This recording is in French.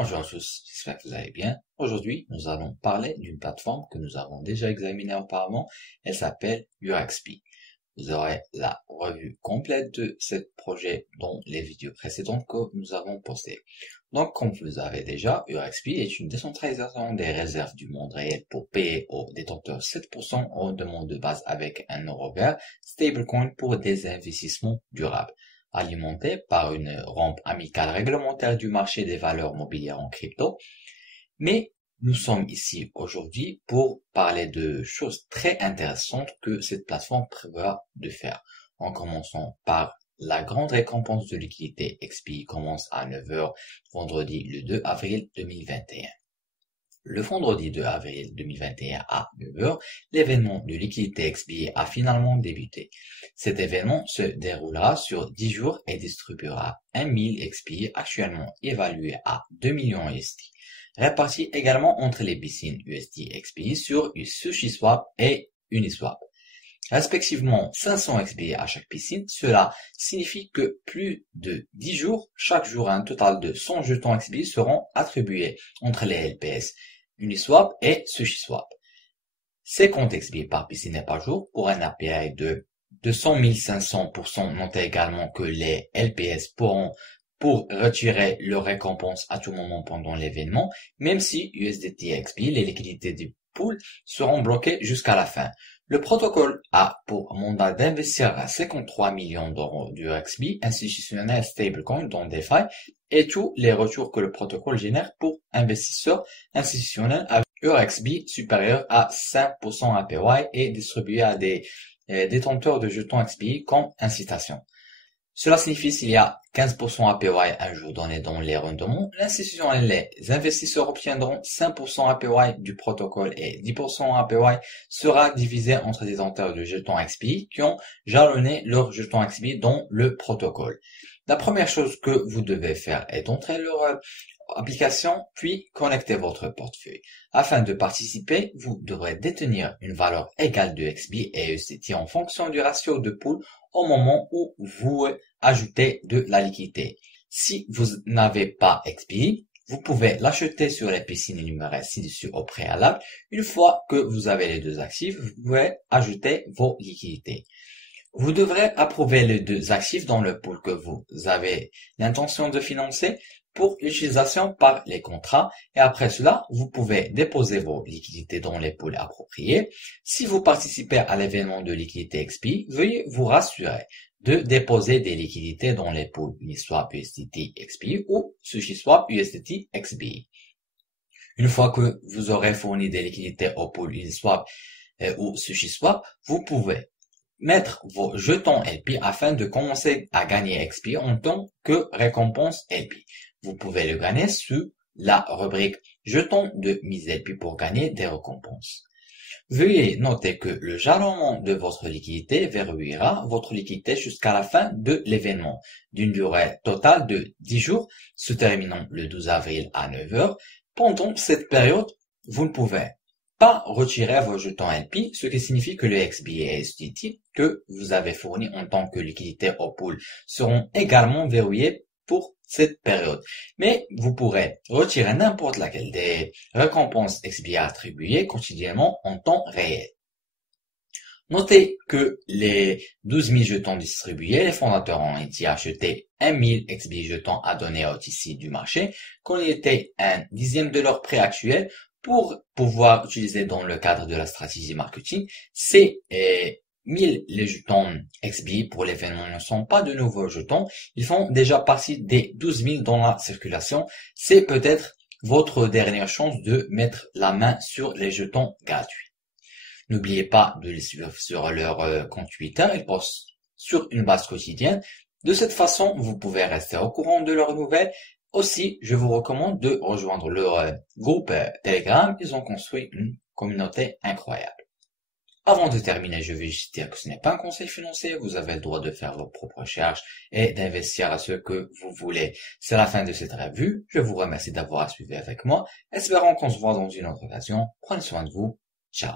Bonjour à tous, j'espère que vous allez bien. Aujourd'hui, nous allons parler d'une plateforme que nous avons déjà examinée auparavant. Elle s'appelle URXP. Vous aurez la revue complète de ce projet dans les vidéos précédentes que nous avons postées. Donc, comme vous le savez déjà, URXP est une décentralisation des réserves du monde réel pour payer aux détenteurs 7% en demande de base avec un euro vert, stablecoin pour des investissements durables, alimenté par une rampe amicale réglementaire du marché des valeurs mobilières en crypto. Mais nous sommes ici aujourd'hui pour parler de choses très intéressantes que cette plateforme prévoit de faire. En commençant par la grande récompense de liquidité XP commence à 9 heures vendredi le 2 avril 2021. Le vendredi 2 avril 2021 à 9 heures, l'événement de liquidité XP a finalement débuté. Cet événement se déroulera sur 10 jours et distribuera 1000 XP actuellement évalués à 2 millions USD, répartis également entre les piscines USD XP sur SushiSwap et Uniswap. Respectivement 500 XP à chaque piscine, cela signifie que plus de 10 jours, chaque jour un total de 100 jetons XP seront attribués entre les LPS, Uniswap et SushiSwap. 50 XP par piscine et par jour pour un API de 200 500%. Notez également que les LPS pourront retirer leur récompense à tout moment pendant l'événement, même si USDT XP, les liquidités du pool seront bloquées jusqu'à la fin. Le protocole a pour mandat d'investir 53 millions d'euros d'URXP institutionnel stablecoin dans DeFi et tous les retours que le protocole génère pour investisseurs institutionnels avec URXP supérieur à 5% APY et distribué à des détenteurs de jetons XP comme incitation. Cela signifie s'il y a 15% APY un jour donné dans les rendements, l'institution et les investisseurs obtiendront 5% APY du protocole et 10% APY sera divisé entre les détenteurs de jetons XP qui ont jalonné leurs jetons XP dans le protocole. La première chose que vous devez faire est d'entrer leur application puis connecter votre portefeuille. Afin de participer, vous devrez détenir une valeur égale de XP et USDT en fonction du ratio de pool au moment où vous ajoutez de la liquidité. Si vous n'avez pas XP, vous pouvez l'acheter sur les piscines énumérées ci-dessus au préalable. Une fois que vous avez les deux actifs, vous pouvez ajouter vos liquidités. Vous devrez approuver les deux actifs dans le pool que vous avez l'intention de financer pour l'utilisation par les contrats et après cela, vous pouvez déposer vos liquidités dans les pools appropriés. Si vous participez à l'événement de liquidité XP, veuillez vous rassurer de déposer des liquidités dans les pools Uniswap USDT XP ou SushiSwap USDT XP. Une fois que vous aurez fourni des liquidités au pool Uniswap ou SushiSwap, vous pouvez mettre vos jetons LP afin de commencer à gagner XP en tant que récompense LP. Vous pouvez le gagner sous la rubrique jetons de mise LP pour gagner des récompenses. Veuillez noter que le jalonnement de votre liquidité verrouillera votre liquidité jusqu'à la fin de l'événement, d'une durée totale de 10 jours, se terminant le 12 avril à 9 heures. Pendant cette période, vous ne pouvez pas retirer vos jetons LP, ce qui signifie que le XP et USDT que vous avez fournis en tant que liquidité au pool seront également verrouillés pour cette période. Mais vous pourrez retirer n'importe laquelle des récompenses XP attribuées quotidiennement en temps réel. Notez que les 12 000 jetons distribués, les fondateurs ont été achetés 1 000 XP jetons à donner au TC du marché, qu'on était un dixième de leur prix actuel pour pouvoir utiliser dans le cadre de la stratégie marketing. Ces 1000 les jetons XP pour l'événement ne sont pas de nouveaux jetons, ils font déjà partie des 12 000 dans la circulation. C'est peut-être votre dernière chance de mettre la main sur les jetons gratuits. N'oubliez pas de les suivre sur leur compte Twitter, ils postent sur une base quotidienne. De cette façon, vous pouvez rester au courant de leurs nouvelles. Aussi, je vous recommande de rejoindre leur groupe Telegram, ils ont construit une communauté incroyable. Avant de terminer, je vais juste dire que ce n'est pas un conseil financier, vous avez le droit de faire vos propres recherches et d'investir à ce que vous voulez. C'est la fin de cette revue, je vous remercie d'avoir suivi avec moi, espérons qu'on se voit dans une autre occasion, prenez soin de vous, ciao.